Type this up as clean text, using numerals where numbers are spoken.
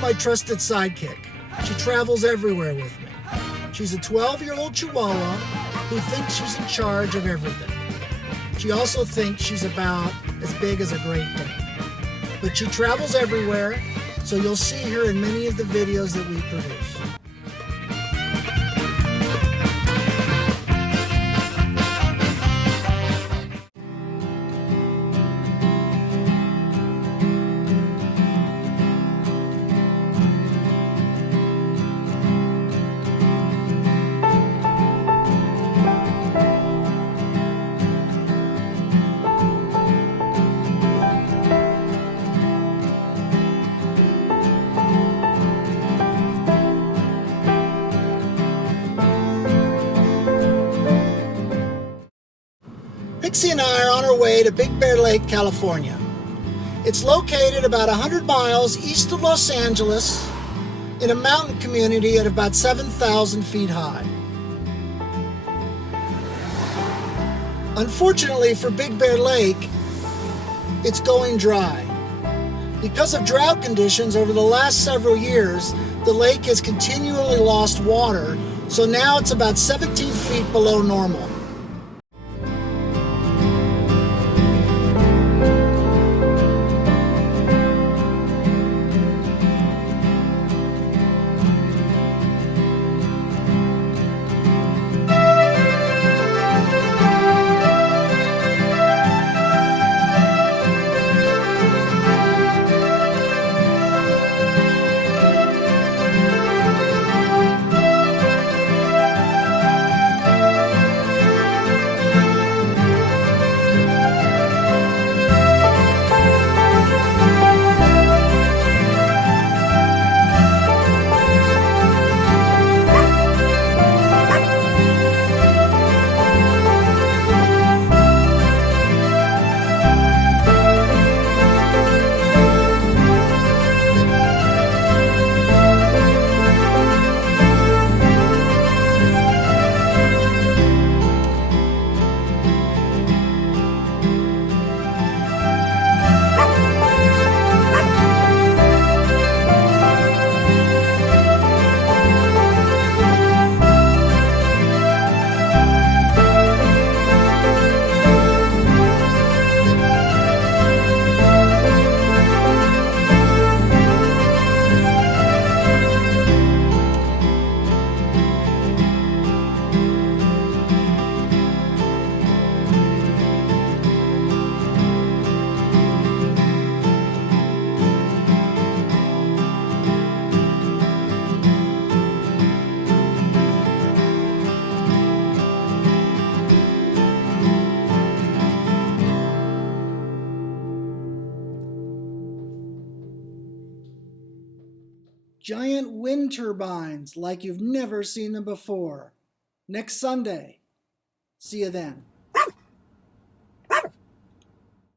my trusted sidekick. She travels everywhere with me. She's a 12-year-old Chihuahua who thinks she's in charge of everything. She also thinks she's about as big as a Great Dane. But she travels everywhere, so you'll see her in many of the videos that we produce. Pixie and I are on our way to Big Bear Lake, California. It's located about 100 miles east of Los Angeles in a mountain community at about 7,000 feet high. Unfortunately for Big Bear Lake, it's going dry. Because of drought conditions over the last several years, the lake has continually lost water, so now it's about 17 feet below normal. Giant wind turbines like you've never seen them before. Next Sunday. See you then.